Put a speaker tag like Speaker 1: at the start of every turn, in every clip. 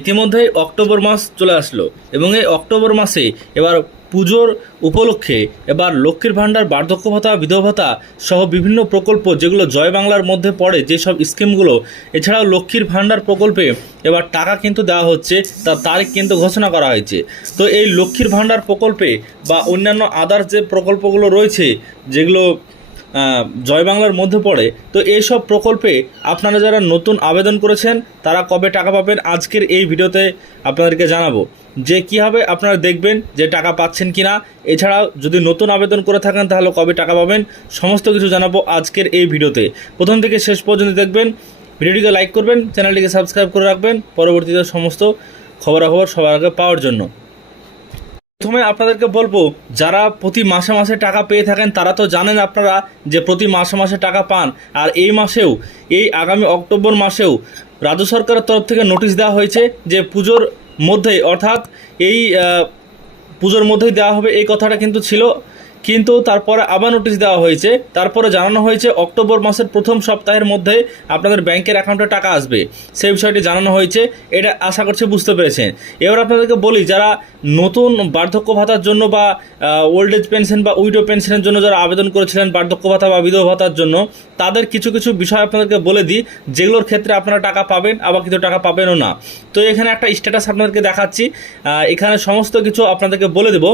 Speaker 1: ইতিমধ্যেই অক্টোবর মাস চলে আসলো এবং এই অক্টোবর মাসে এবার পুজোর উপলক্ষে এবার লক্ষ্মীর ভাণ্ডার, বার্ধক্য ভাতা, বিধবা ভাতা সহ বিভিন্ন প্রকল্প যেগুলো জয় বাংলার মধ্যে পড়ে যেসব স্কিমগুলো, এছাড়াও লক্ষ্মীর ভাণ্ডার প্রকল্পে এবার টাকা কিন্তু দেওয়া হচ্ছে, তার তারিখ কিন্তু ঘোষণা করা হয়েছে। তো এই লক্ষ্মীর ভাণ্ডার প্রকল্পে বা অন্যান্য আদার্স যে প্রকল্পগুলো রয়েছে, যেগুলো জয় বাংলার মধ্যে পড়ে, তো এইসব প্রকল্পে আপনারা যারা নতুন আবেদন করেছেন, তারা কবে টাকা পাবেন আজকের এই ভিডিওতে আপনাদেরকে জানাব। যে কীভাবে আপনারা দেখবেন যে টাকা পাচ্ছেন কি না এছাড়াও যদি নতুন আবেদন করে থাকেন, তাহলে কবে টাকা পাবেন, সমস্ত কিছু জানাব আজকের এই ভিডিওতে। প্রথম থেকে শেষ পর্যন্ত দেখবেন, ভিডিওটিকে লাইক করবেন, চ্যানেলটিকে সাবস্ক্রাইব করে রাখবেন, পরবর্তীতে সমস্ত খবরাখবর সবার আগে পাওয়ার জন্য। প্রথমে আপনাদেরকে বলব, যারা প্রতি মাসে মাসে টাকা পেয়ে থাকেন, তারা তো জানেন আপনারা যে প্রতি মাসে মাসে টাকা পান। আর এই মাসেও, এই আগামী অক্টোবর মাসেও রাজ্য সরকারের তরফ থেকে নোটিশ দেওয়া হয়েছে যে পুজোর মধ্যেই, অর্থাৎ এই পুজোর মধ্যেই দেওয়া হবে, এই কথাটা কিন্তু ছিল। কিন্তু তারপরে আবার নোটিশ দেওয়া হয়েছে। তারপরে জানানো হয়েছে, অক্টোবর মাসের প্রথম সপ্তাহের মধ্যে আপনাদের ব্যাংকের অ্যাকাউন্টে টাকা আসবে। সেই বিষয়টি জানানো হয়েছে, এটা আশা করছি বুঝতে পেরেছেন। এবার আপনাদেরকে বলি, যারা নতুন বার্ধক্য ভাতার জন্য বা ওল্ড এজ পেনশন বা উইডো পেনশনের জন্য যারা আবেদন করেছিলেন বার্ধক্য ভাতা বা বিধবা ভাতার জন্য, তাদের কিছু কিছু বিষয় আপনাদেরকে বলে দিই, যেগুলোর ক্ষেত্রে আপনারা টাকা পাবেন, আবার কিছু টাকা পাবেনও না। তো এখানে একটা স্ট্যাটাস আপনাদেরকে দেখাচ্ছি এখানে সমস্ত কিছু আপনাদেরকে বলে দেবো।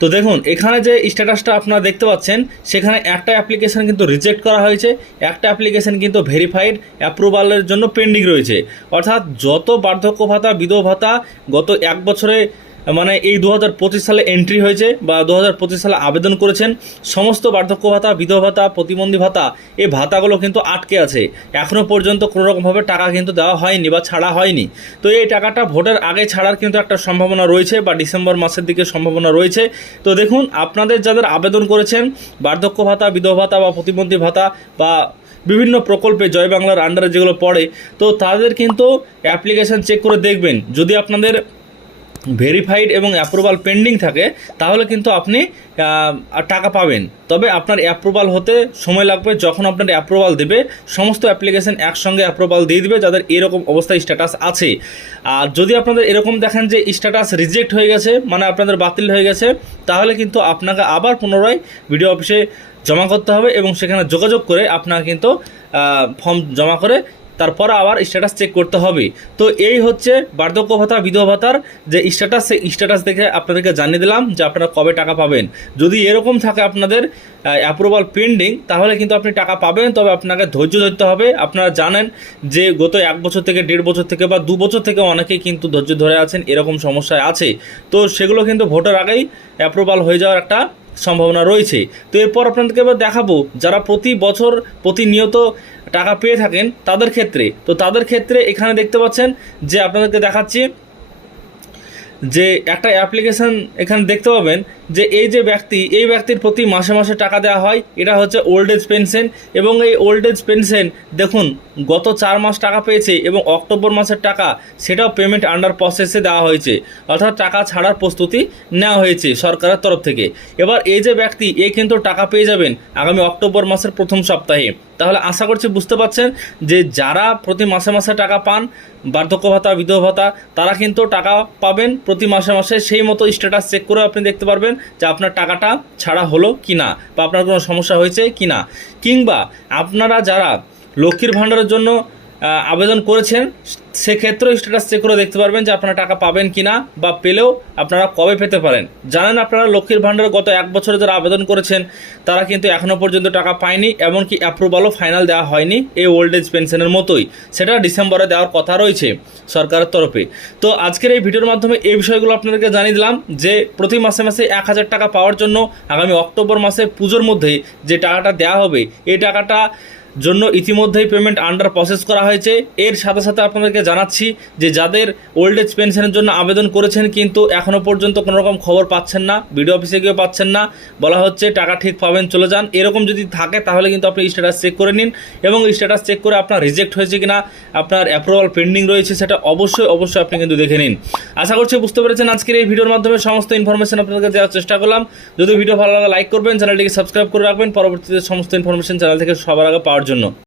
Speaker 1: তো দেখুন, এখানে যে স্ট্যাটাসটা আপনারা দেখতে পাচ্ছেন, সেখানে একটা অ্যাপ্লিকেশান কিন্তু রিজেক্ট করা হয়েছে, একটা অ্যাপ্লিকেশান কিন্তু ভেরিফাইড অ্যাপ্রুভালের জন্য পেন্ডিং রয়েছে। অর্থাৎ যত বার্ধক্য ভাতা, বিধবা ভাতা গত এক বছরে মানে এই দু হাজার পঁচিশ সালে এন্ট্রি হয়েছে বা দু হাজার পঁচিশ সালে আবেদন করেছেন, সমস্ত বার্ধক্য ভাতা, বিধবা ভাতা, প্রতিবন্ধী ভাতা, এই ভাতাগুলো কিন্তু আটকে আছে। এখনও পর্যন্ত কোনো রকমভাবে টাকা কিন্তু দেওয়া হয়নি বা ছাড়া হয়নি। তো এই টাকাটা ভোটের আগে ছাড়ার কিন্তু একটা সম্ভাবনা রয়েছে বা ডিসেম্বর মাসের দিকে সম্ভাবনা রয়েছে। তো দেখুন, আপনাদের যাদের আবেদন করেছেন, বার্ধক্য ভাতা, বিধবা ভাতা বা প্রতিবন্ধী ভাতা বা বিভিন্ন প্রকল্পে জয় বাংলার আন্ডারে যেগুলো পড়ে, তো তাদের কিন্তু অ্যাপ্লিকেশন চেক করে দেখবেন। যদি আপনাদের ভেরিফাইড এবং অ্যাপ্রুভাল পেন্ডিং থাকে, তাহলে কিন্তু আপনি টাকা পাবেন। তবে আপনার অ্যাপ্রুভাল হতে সময় লাগবে, যখন আপনার অ্যাপ্রুভাল দেবে, সমস্ত অ্যাপ্লিকেশন একসঙ্গে অ্যাপ্রুভাল দিয়ে দিবে, যাদের এরকম অবস্থায় স্ট্যাটাস আছে। আর যদি আপনাদের এরকম দেখেন যে স্ট্যাটাস রিজেক্ট হয়ে গেছে মানে আপনাদের বাতিল হয়ে গেছে, তাহলে কিন্তু আপনাকে আবার পুনরায় ভিডিও অফিসে জমা করতে হবে এবং সেখানে যোগাযোগ করে আপনাকে কিন্তু ফর্ম জমা করে তারপর আবার স্ট্যাটাস চেক করতে হবে। তো এই হচ্ছে বার্ধক্য ভাতা, বিধবা ভাতার যে স্ট্যাটাস সেই স্ট্যাটাস দেখে আপনাদেরকে জানিয়ে দিলাম যে আপনারা কবে টাকা পাবেন। যদি এরকম থাকে আপনাদের অ্যাপ্রুভাল পেন্ডিং তাহলে কিন্তু আপনি টাকা পাবেন, তবে আপনাকে ধৈর্য ধরতে হবে। আপনারা জানেন যে গত এক বছর থেকে, দেড় বছর থেকে বা দু বছর থেকে অনেকেই কিন্তু ধৈর্য ধরে আছেন, এরকম সমস্যায় আছে। তো সেগুলো কিন্তু ভোটের আগেই অ্যাপ্রুভাল হয়ে যাওয়ার একটা সম্ভাবনা রয়েছে। তো এরপর আপনাদেরকে এবার দেখাবো, যারা প্রতি বছর প্রতিনিয়ত টাকা পেয়ে থাকেন তাদের ক্ষেত্রে। তো তাদের ক্ষেত্রে এখানে দেখতে পাচ্ছেন যে আপনাদেরকে দেখাচ্ছি যে একটা অ্যাপ্লিকেশান এখানে দেখতে পাবেন যে এই যে ব্যক্তি, এই ব্যক্তির প্রতি মাসে মাসে টাকা দেওয়া হয়, এটা হচ্ছে ওল্ড এজ পেনশন এবং এই ওল্ড এজ পেনশন দেখুন, গত চার মাস টাকা পেয়েছে এবং অক্টোবর মাসের টাকা, সেটাও পেমেন্ট আন্ডার প্রসেসে দেওয়া হয়েছে। অর্থাৎ টাকা ছাড়ার প্রস্তুতি নেওয়া হয়েছে সরকারের তরফ থেকে। এবার এই যে ব্যক্তি, এ কিন্তু টাকা পেয়ে যাবেন আগামী অক্টোবর মাসের প্রথম সপ্তাহে। তাহলে আশা করছি বুঝতে পারছেন যে যারা প্রতি মাসে মাসে টাকা পান, বার্ধক্য ভাতা, বিধবা ভাতা, তারা কিন্তু টাকা পাবেন প্রতি মাসে মাসে, সেই মতো স্ট্যাটাস চেক করে আপনি দেখতে পারবেন। যে আপনার টাকাটা ছাড়া হলো কি না বা আপনার কোনো সমস্যা হয়েছে কি না? কিংবা আপনারা যারা লক্ষ্মীর ভাণ্ডারের জন্য আবেদন করেছেন, সেক্ষেত্রেও স্ট্যাটাস চেক করে দেখতে পারবেন যে আপনারা টাকা পাবেন কি না বা পেলেও আপনারা কবে পেতে পারেন। জানেন আপনারা লক্ষ্মীর ভাণ্ডারে গত এক বছরে যারা আবেদন করেছেন, তারা কিন্তু এখনও পর্যন্ত টাকা পায়নি, এমনকি অ্যাপ্রুভালও ফাইনাল দেওয়া হয়নি এই ওল্ড এজ পেনশনের মতোই। সেটা ডিসেম্বরে দেওয়ার কথা রয়েছে সরকারের তরফে। তো আজকের এই ভিডিওর মাধ্যমে এই বিষয়গুলো আপনাদেরকে জানিয়ে দিলাম যে প্রতি মাসে মাসে এক হাজার টাকা পাওয়ার জন্য আগামী অক্টোবর মাসে পুজোর মধ্যেই যে টাকাটা দেওয়া হবে, এই টাকাটা জন্য ইতিমধ্যেই পেমেন্ট আন্ডার প্রসেস করা হয়েছে। এর সাথে সাথে আপনাদেরকে জানাচ্ছি যে যাদের ওল্ড এজ পেনশনের জন্য আবেদন করেছেন কিন্তু এখনও পর্যন্ত কোনো রকম খবর পাচ্ছেন না বিডিও অফিসে গিয়ে পাচ্ছেন না, বলা হচ্ছে টাকা ঠিক পাবেন, চলে যান। এরকম যদি থাকে তাহলে কিন্তু আপনি স্ট্যাটাস চেক করে নিন এবং স্ট্যাটাস চেক করে আপনার রিজেক্ট হয়েছে কিনা, আপনার অ্যাপ্রুভাল পেন্ডিং রয়েছে সেটা অবশ্যই অবশ্যই আপনি কিন্তু দেখে নিন। আশা করছি বুঝতে পেরেছেন আজকের এই ভিডিওর মাধ্যমে সমস্ত ইনফরমেশন আপনাদেরকে দেওয়ার চেষ্টা করলাম। যদি ভিডিও ভালো লাগে লাইক করবেন চ্যানেলটিকে সাবস্ক্রাইব করে রাখবেন। পরবর্তীতে সমস্ত ইনফরমেশন চ্যানেল থেকে সবার আগে পাওয়ার জন্য।